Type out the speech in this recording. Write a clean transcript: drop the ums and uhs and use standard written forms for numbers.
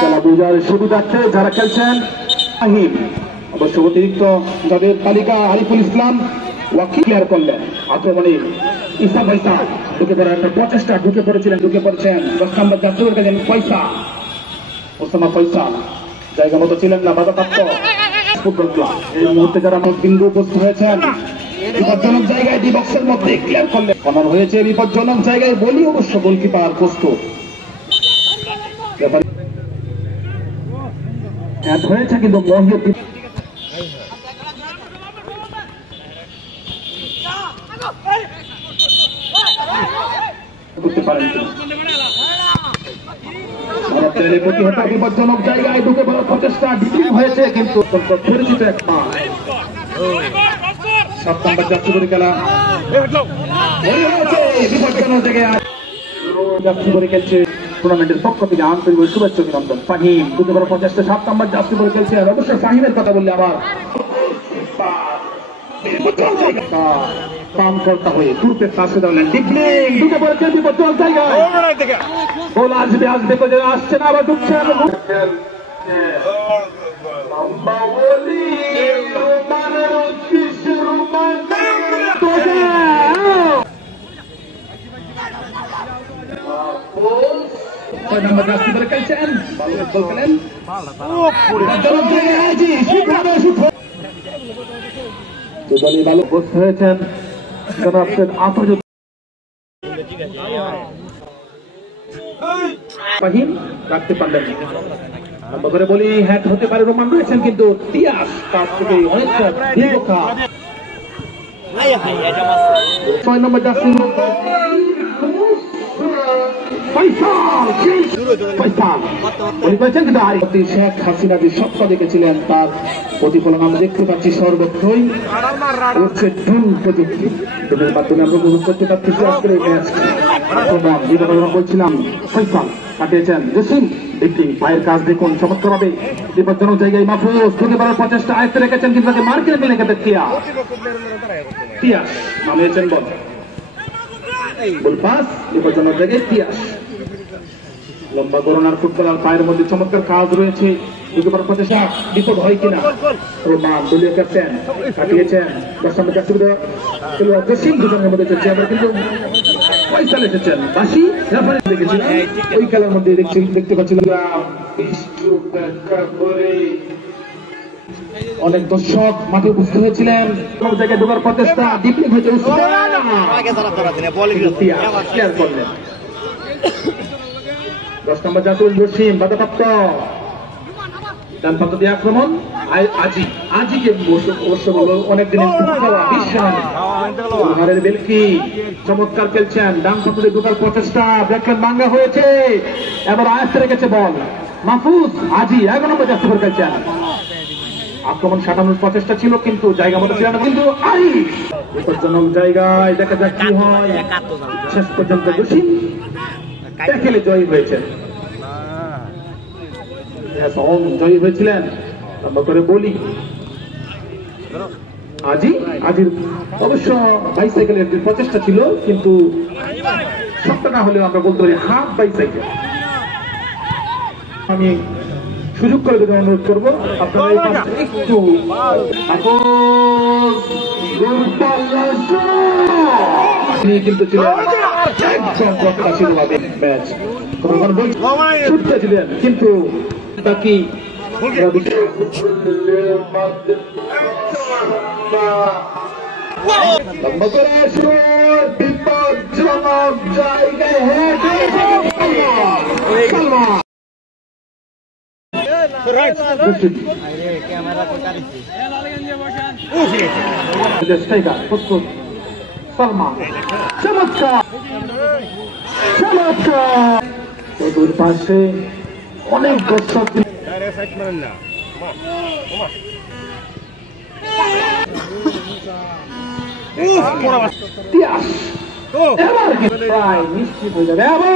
খেলা বুঝার সুবিধার্থে যারা খেলছেন আহিম অবশ্য অতিরিক্ত যাদের তালিকা আরিফুল ইসলাম ওয়াকি ক্লিয়ার করলেন আক্রমণে ইসা পয়সা ঢুকে পড়ার একটা প্রচেষ্টা ঢুকে পড়েছেন 10 নম্বর জাতীয় কাজে পয়সা ওসামা পয়সা জায়গা মতো ছিলেন না বাধাপ্রাপ্ত ফুটবল ক্লাব এই মুহূর্তে যারা বিন্দু উপস্থিত হয়েছেন বিপজ্জনক জায়গায় ডি বক্সের মধ্যে ক্লিয়ার করলেন কর্নার হয়েছে বিপজ্জনক জায়গায় বলি অবশ্য গোলকিপার প্রস্তুত হয়েছে কিন্তু মহিউদ্দিন করতে পারেন বিপজ্জনক জায়গায় ঢুকে পড়ার প্রচেষ্টা বিফল হয়েছে কিন্তু পরিচিত এক পা 7 নম্বর যাত্রী করে খেলা বিপজ্জনক জায়গায় যাত্রী করে খেলছে টুর্নামেন্টের পক্ষ থেকে আন্তরিক শুভেচ্ছা অভিনন্দন ফাহিম ঢুকে পড়ার প্রচেষ্টা 7 নম্বর যাত্রী করে খেলছে অবশ্যই ফাহিমের কথা বললে আবার পাম করতে হয়ে দূরতে কাছে দাঁড়ালেন ডিপলিং ঢুকে পড়েছে বিপজ্জনক জায়গায় গোল আসবে আসছে না আবার ঢুকছে খেলছেন ভালো গোস্ত হয়েছেন আন্তর্জাতিক রাখতে পারলেন করে বলি হ্যাট হতে পারে রোমান রয়েছেন কিন্তু তিয়াস তার থেকে অনেকটা দীর্ঘতা 6 নম্বর জার্সি শেখ হাসিনা যে স্বপ্ন দেখেছিলেন তার প্রতিফলন আমরা দেখতে পাচ্ছি সর্বত্রই হচ্ছে ড্রোন প্রযুক্তি মাধ্যমে আমরা উপভোগ করতে পারতেছি আজকের এই ম্যাচ বলছিলাম ফয়সাল কাটিয়েছেন জসিম ডিপলিং পায়ের কাজ দেখুন চমৎকার ভাবে বিপজ্জনক জায়গায় মাহফুজ ঢুকে পড়ার প্রচেষ্টা আয়ত্তে রেখেছেন কিন্তু তাকে মার কেটে ফেলে গেছে তিয়াস নামিয়েছেন বল পাস বিপজ্জনক জায়গায় তিয়াস লম্বা করোনার ফুটবলার পায়ের মধ্যে চমৎকার কাজ রয়েছে ঢুকে পড়ার প্রচেষ্টা বিপদ হয় কিনা রোমান দলীয় ক্যাপ্টেন কাটিয়েছেন 10 নম্বর জসিম দুজনের মধ্যে চলছে আবার কিন্তু ফয়সাল এসেছেন বাসি রেফারি দেখেছিলাম ওই খেলার মধ্যে দেখতে পাচ্ছিলাম অনেক দর্শক মাঠে উপস্থিত হয়েছিলেন সব জায়গায় ঢোকার প্রচেষ্টা ডিপলিং হয়েছে ক্লিয়ার করলেন 10 নম্বর জাতুল জসিম বাধাপ্রাপ্ত ডান প্রান্ত দিয়ে আক্রমণ আজিকে অবশ্য বলবো অনেকদিনের বিশ্বের বেলকি চমৎকার খেলছেন ডান প্রান্ত দিয়ে ঢোকার প্রচেষ্টা ব্যাকল্যান্ড ভাঙ্গা হয়েছে এবার আয়ত্তে রেখেছে বল মাহফুজ আজি 11 নম্বর জাতীয় করে খেলছেন আক্রমণ সাটানোর প্রচেষ্টা ছিল কিন্তু জায়গা মতো ছিল না কিন্তু বিপজ্জনক জায়গায় দেখা যাক কি হয় শেষ পর্যন্ত জসিম ট্যাকেলে জয়ী হয়েছেন জয়ী হয়েছিলেন আমরা করে বলি আজির অবশ্য বাইসাইকেলের একটি প্রচেষ্টা ছিল কিন্তু সবটা না হলেও আমরা বলতে পারি হাফ বাইসাইকেল আমি সুযোগ করে দেবেন অনুরোধ করবো আপনারা এই পাশে একটু কিন্তু ছিলেন একদম প্রত্যাশিতভাবে ম্যাচ ছুটতে ছিলেন কিন্তু বাকি বিপজ্জনক জায়গায় সালমান চমৎকার দুই পাশে অনেক দর্শক এবার প্রায় নিশ্চিত হয়ে যাবে এবার